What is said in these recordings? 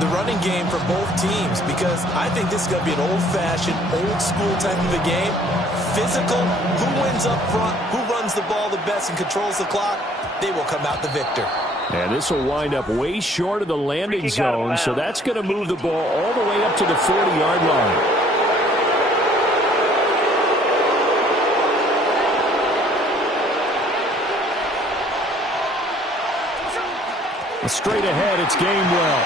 the running game for both teams, because I think this is going to be an old-fashioned, old-school type of a game. Physical, who wins up front, who runs the ball the best and controls the clock, they will come out the victor. And this will wind up way short of the landing zone, so that's going to move the ball all the way up to the 40-yard line. Straight ahead, it's Gainwell.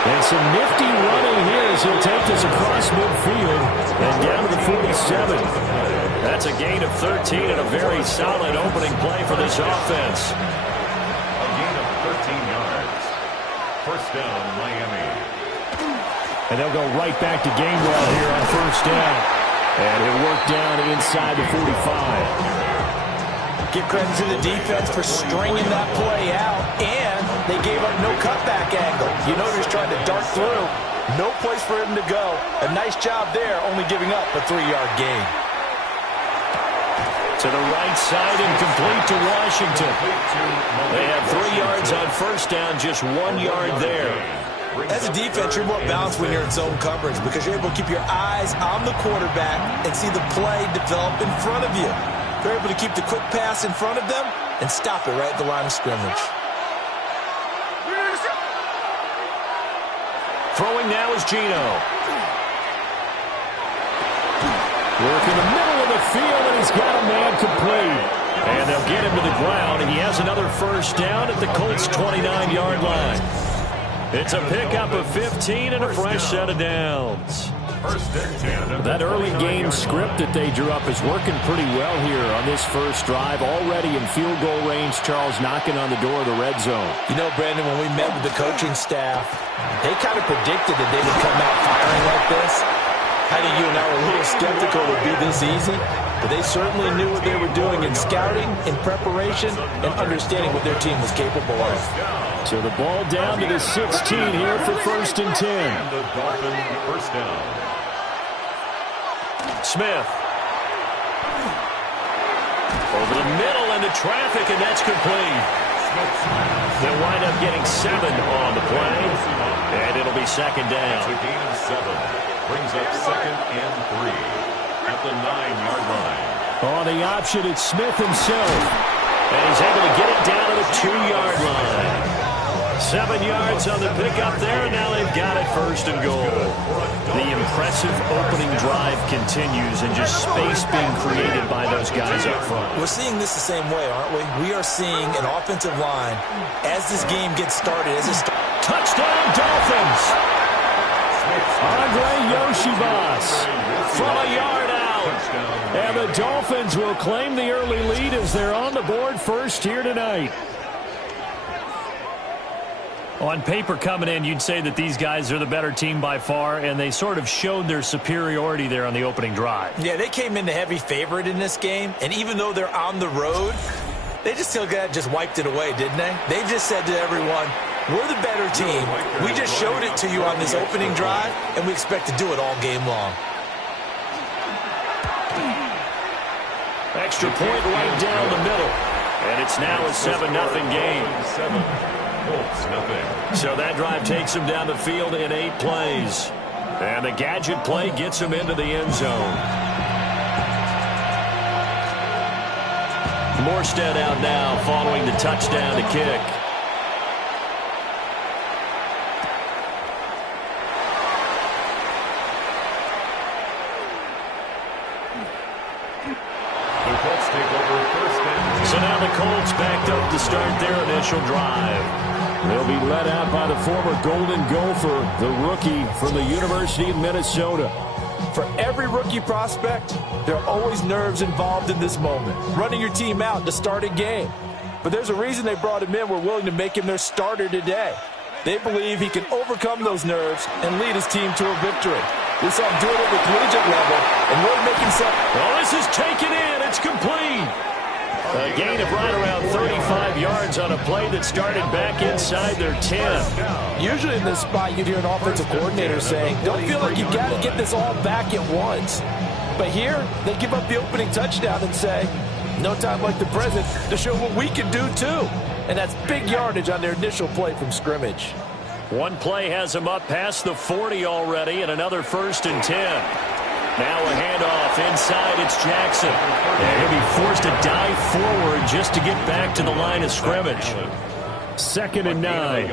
And some nifty running here as he'll take this across midfield and down to the 47. That's a gain of 13 and a very solid opening play for this offense. A gain of 13 yards. First down, Miami. And they'll go right back to Gainwell here on first down. And he'll work down inside the 45. Give credit to the defense for stringing that play out, and they gave up no cutback angle. You know he was trying to dart through. No place for him to go. A nice job there, only giving up a 3-yard gain. To the right side and complete to Washington. They have 3 yards on first down, just 1 yard there. As a defense, you're more balanced when you're in zone coverage because you're able to keep your eyes on the quarterback and see the play develop in front of you. They're able to keep the quick pass in front of them and stop it right at the line of scrimmage. Throwing now is Gino. Work in the middle of the field, and he's got a man complete. And they'll get him to the ground, and he has another first down at the Colts' 29-yard line. It's a pickup of 15 and a fresh set of downs. That early game script that they drew up is working pretty well here on this first drive. Already in field goal range, Charles knocking on the door of the red zone. You know, Brandon, when we met with the coaching staff, they kind of predicted that they would come out firing like this. I think you and I were a little skeptical it would be this easy, but they certainly knew what they were doing in scouting, in preparation, and understanding what their team was capable of. So the ball down to the 16 here for first and 10. The Dolphin first down. Smith. Over the middle into traffic, and that's complete. They'll wind up getting 7 on the play, and it'll be second down. It's a gain of 7. Brings up second and 3 at the 9-yard line. On the option, it's Smith himself. And he's able to get it down to the 2-yard line. 7 yards on the pickup there, and now they've got it first and goal. The impressive opening drive continues, and just space being created by those guys up front. We're seeing this the same way, aren't we? We are seeing an offensive line as this game gets started. Touchdown, Dolphins! Andre Yoshibas from a yard out. And the Dolphins will claim the early lead as they're on the board first here tonight. On paper coming in, you'd say that these guys are the better team by far, and they sort of showed their superiority there on the opening drive. Yeah, they came in the heavy favorite in this game, and even though they're on the road, they just wiped it away, didn't they? They just said to everyone, we're the better team. We just showed it to you on this opening drive, and we expect to do it all game long. Extra point right down the middle, and it's now a 7-0 game. 7. Colts, nothing. So that drive takes him down the field in 8 plays. And the gadget play gets him into the end zone. Morstead out now following the touchdown to kick. The Colts take over first down. So now the Colts backed up to start their initial drive. They'll be led out by the former Golden Gopher, the rookie from the University of Minnesota. For every rookie prospect, there are always nerves involved in this moment. Running your team out to start a game. But there's a reason they brought him in. We're willing to make him their starter today. They believe he can overcome those nerves and lead his team to a victory. We saw him doing it at the collegiate level and really making some. Well, this is taken in. It's complete. A gain of right around 35 yards on a play that started back inside their 10. Usually in this spot, you'd hear an offensive coordinator saying, don't feel like you've got to get this all back at once. But here, they give up the opening touchdown and say, no time like the present to show what we can do too. And that's big yardage on their initial play from scrimmage. One play has him up past the 40 already, and another 1st and 10. Now a handoff inside. It's Jackson. And he'll be forced to dive forward just to get back to the line of scrimmage. 2nd and 9.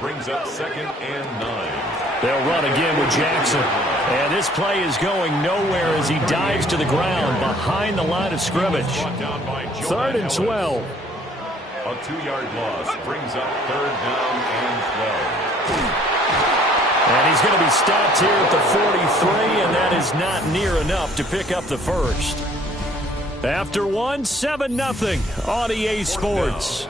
Brings up 2nd and 9. They'll run again with Jackson. And this play is going nowhere as he dives to the ground behind the line of scrimmage. 3rd and 12. A 2-yard loss brings up 3rd down and 12. And he's going to be stopped here at the 43, and that is not near enough to pick up the first. After one, 7-0 on EA Sports.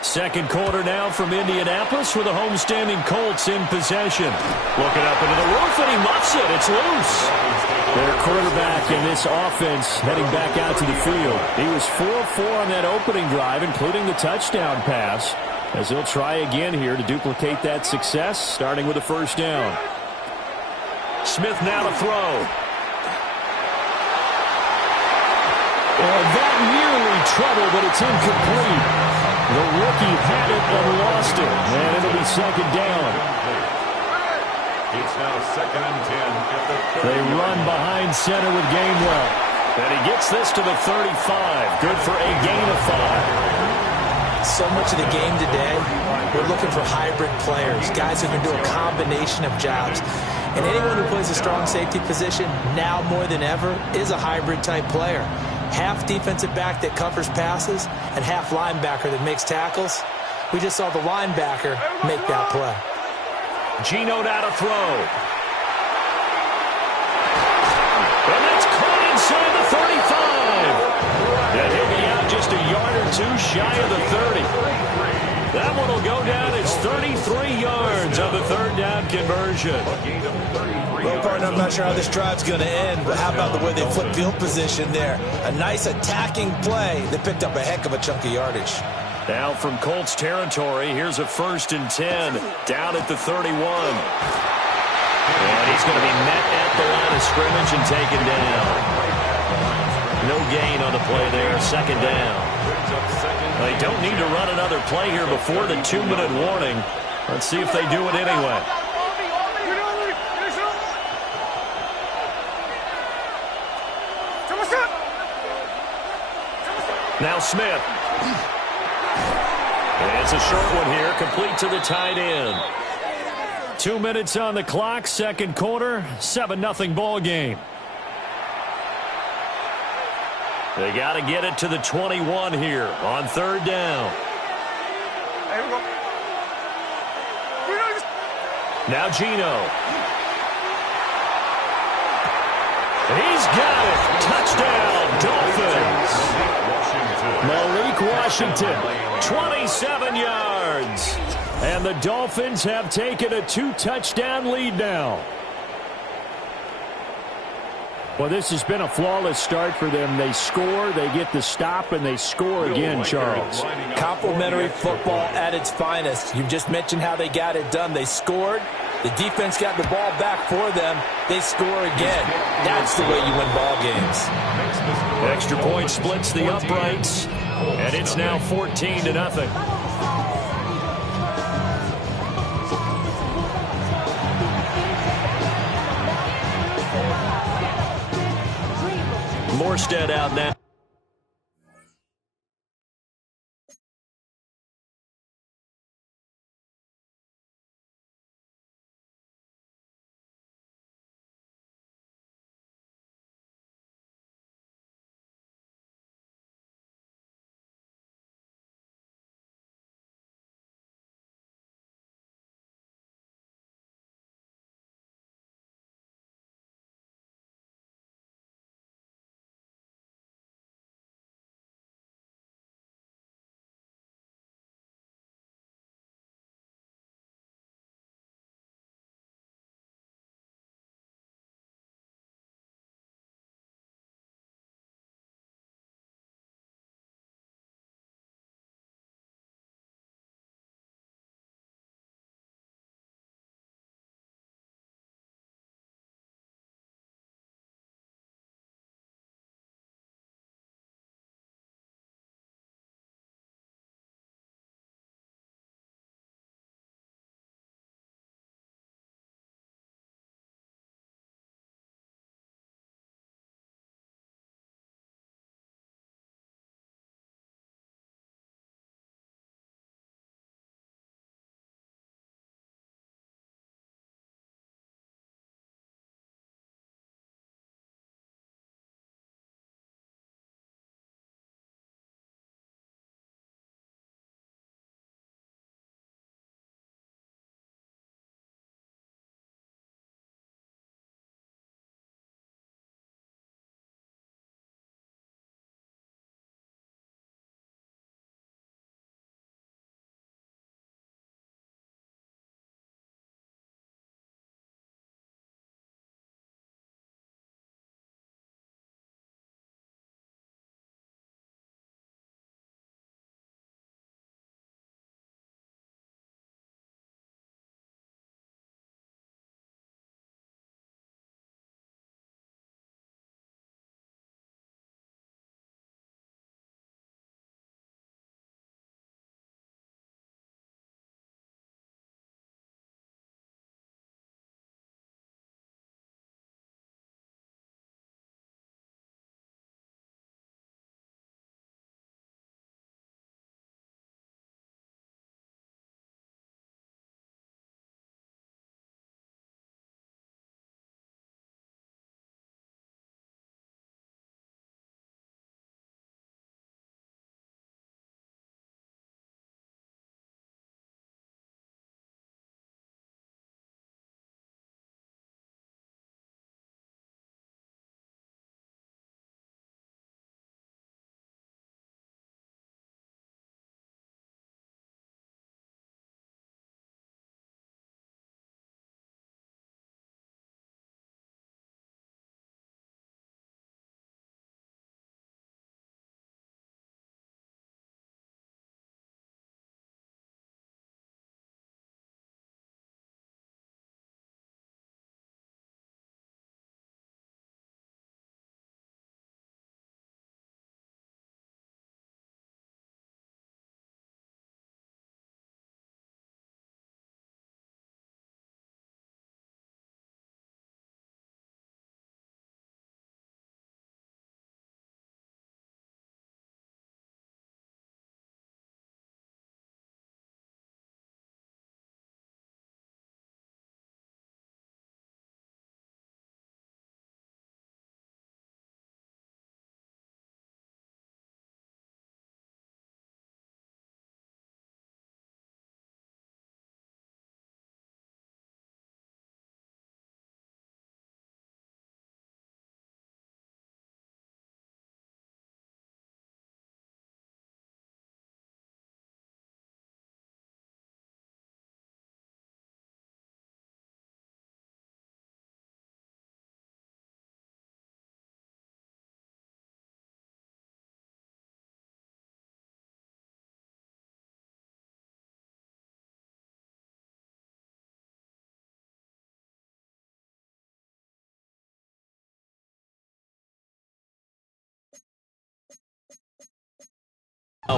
Second quarter now from Indianapolis with the homestanding Colts in possession. Looking up into the roof, and he muffs it. It's loose. Their quarterback in this offense heading back out to the field. He was 4-4 on that opening drive, including the touchdown pass, as he'll try again here to duplicate that success, starting with a 1st down. Smith now to throw. And that nearly trouble, but it's incomplete. The rookie had it and lost it, and it'll be 2nd down. It's now 2nd and 10 at the 30. They run behind center with Gainwell. And he gets this to the 35. Good for a gain of 5. So much of the game today, we're looking for hybrid players, guys who can do a combination of jobs. And anyone who plays a strong safety position, now more than ever, is a hybrid type player. Half defensive back that covers passes and half linebacker that makes tackles. We just saw the linebacker make that play. Geno now to throw. And that's caught inside the 35. And he'll be out just a yard or two shy of the 30. That one will go down. It's 33 yards on the 3rd down conversion. Well, partner, I'm not sure how this drive's going to end, but how about the way they flip field position there? A nice attacking play that picked up a heck of a chunk of yardage. Now from Colts territory, here's a 1st and 10 down at the 31. And he's going to be met at the line of scrimmage and taken down. No gain on the play there, 2nd down. They don't need to run another play here before the 2-minute warning. Let's see if they do it anyway. Now Smith. And it's a short one here, complete to the tight end. 2 minutes on the clock, 2nd quarter, 7-0 ball game. They got to get it to the 21 here on 3rd down. Now Geno. He's got it. Touchdown, Dolphins. Malik Washington, 27 yards. And the Dolphins have taken a 2-touchdown lead now. Well, this has been a flawless start for them. They score, they get the stop, and they score again, Charles. Complimentary football at its finest. You just mentioned how they got it done. They scored. The defense got the ball back for them. They score again. That's the way you win ball games. Extra point splits the uprights, and it's now 14-0. Morstead out now.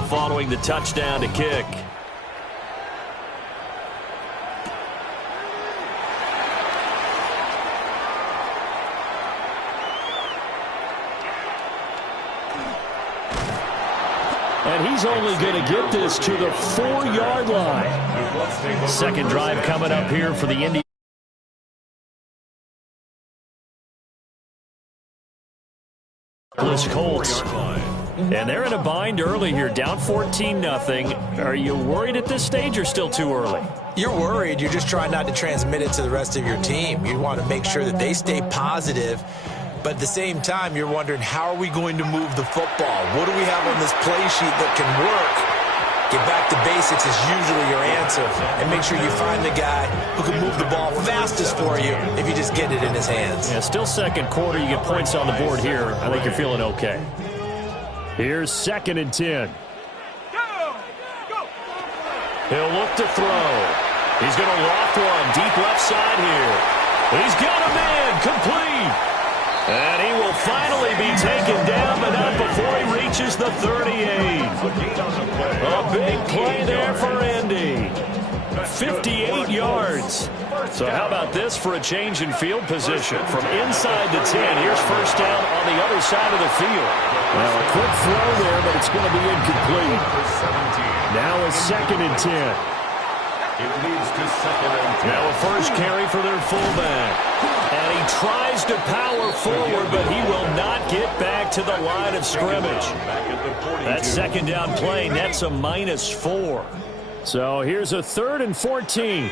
Following the touchdown to kick. And he's only going to get this to the 4-yard line. Second drive coming up here for the Indians. Colts. And they're in a bind early here, down 14-0. Are you worried at this stage or still too early? You're worried. You're just trying not to transmit it to the rest of your team. You want to make sure that they stay positive. But at the same time, you're wondering, how are we going to move the football? What do we have on this play sheet that can work? Get back to basics is usually your answer. And make sure you find the guy who can move the ball fastest for you if you just get it in his hands. Yeah, still second quarter. You get points on the board here. I think you're feeling okay. Here's 2nd and 10. He'll look to throw. He's going to loft one deep left side here. He's got a man complete. And he will finally be taken down, but not before he reaches the 38. A big play there for Indy. 58 yards. So how about this for a change in field position? From inside the 10, here's first down on the other side of the field. Well, a quick throw there, but it's going to be incomplete. Now a 2nd and 10. It leads to 2nd and 10. Now a first carry for their fullback. And he tries to power forward, but he will not get back to the line of scrimmage. That second down play nets a -4. So here's a 3rd and 14.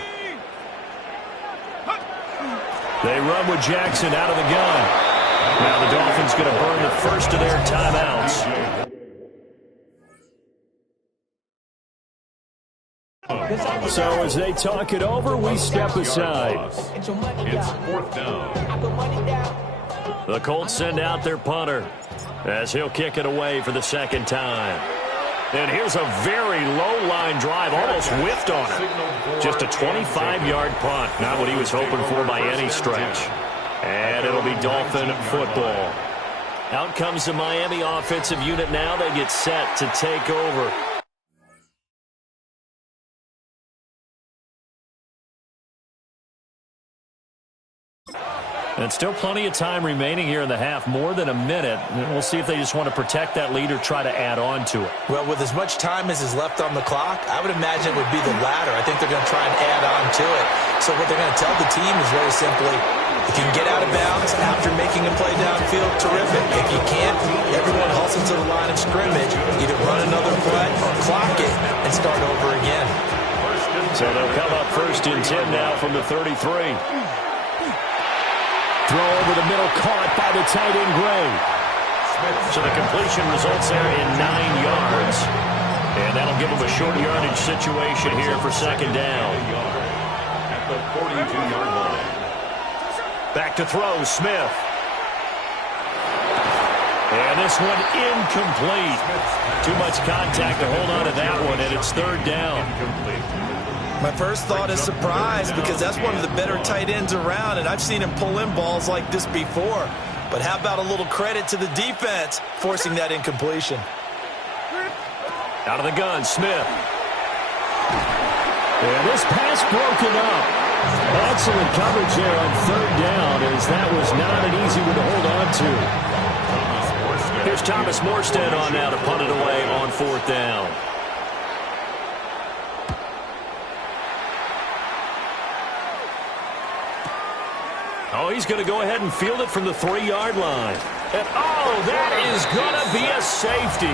They run with Jackson out of the gun. Now the Dolphins going to burn the first of their timeouts. So as they talk it over, we step aside. It's 4th down. The Colts send out their punter as he'll kick it away for the second time. And here's a very low-line drive, almost whiffed on it. Just a 25-yard punt, not what he was hoping for by any stretch. And it'll be Dolphin football. Out comes the Miami offensive unit now. They get set to take over. And still plenty of time remaining here in the half, more than a minute. We'll see if they just want to protect that lead or try to add on to it. Well, with as much time as is left on the clock, I would imagine it would be the latter. I think they're going to try and add on to it. So what they're going to tell the team is very simply, if you can get out of bounds after making a play downfield, terrific. If you can't, everyone hustles to the line of scrimmage, either run another play or clock it and start over again. So they'll come up 1st and 10 now from the 33. Throw over the middle, caught by the tight end, Gray. So the completion results there in 9 yards. And that'll give them a short yardage situation here for second down. At the 42-yard line. Back to throw, Smith. And this one incomplete. Too much contact to hold on to that one, and it's 3rd down. My first thought is surprise, because that's one of the better tight ends around, and I've seen him pull in balls like this before. But how about a little credit to the defense forcing that incompletion? Out of the gun, Smith. And this pass broken up. Excellent coverage there on 3rd down, as that was not an easy one to hold on to. Here's Thomas Morstead on now to punt it away on 4th down. Oh, he's going to go ahead and field it from the 3-yard line. And, oh, that is going to be a safety.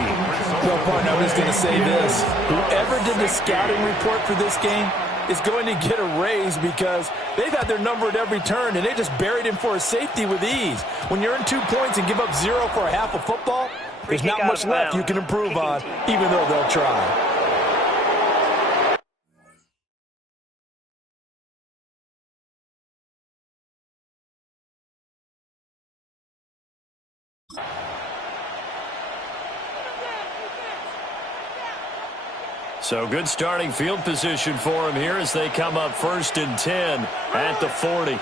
Well, partner, I was going to say this. Whoever did the scouting report for this game is going to get a raise, because they've had their number at every turn, and they just buried him for a safety with ease. When you're in 2 points and give up 0 for a half of football, there's not much left you can improve on, even though they'll try. So good starting field position for him here as they come up 1st and 10 at the 40.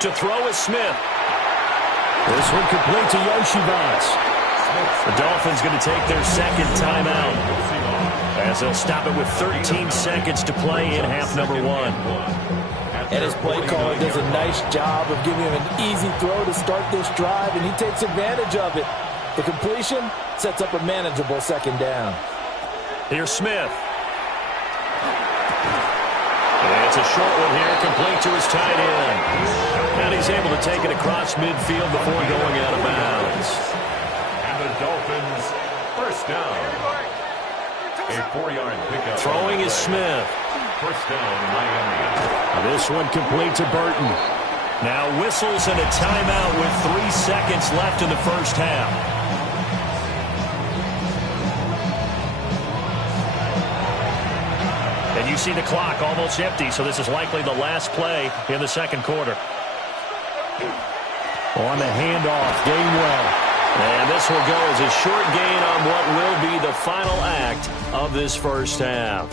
To throw is Smith. This one complete to Yoshibas. The Dolphins going to take their second timeout, as they'll stop it with 13 seconds to play in half number one. And his play caller does a nice job of giving him an easy throw to start this drive, and he takes advantage of it. The completion sets up a manageable second down. Here's Smith. And it's a short one here, complete to his tight end. And he's able to take it across midfield before going out of bounds. And the Dolphins, first down. A 4-yard pickup. Throwing is Smith. First down, Miami. This one complete to Burton. Now whistles and a timeout with 3 seconds left in the first half. And you see the clock almost empty, so this is likely the last play in the second quarter. On the handoff, Gainwell. And this will go as a short gain on what will be the final act of this first half.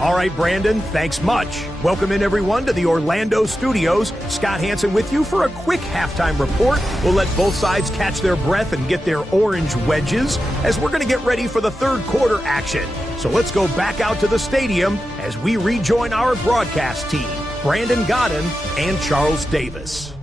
All right, Brandon, thanks much. Welcome in, everyone, to the Orlando studios. Scott Hansen with you for a quick halftime report. We'll let both sides catch their breath and get their orange wedges as we're going to get ready for the third quarter action. So let's go back out to the stadium as we rejoin our broadcast team, Brandon Godden and Charles Davis.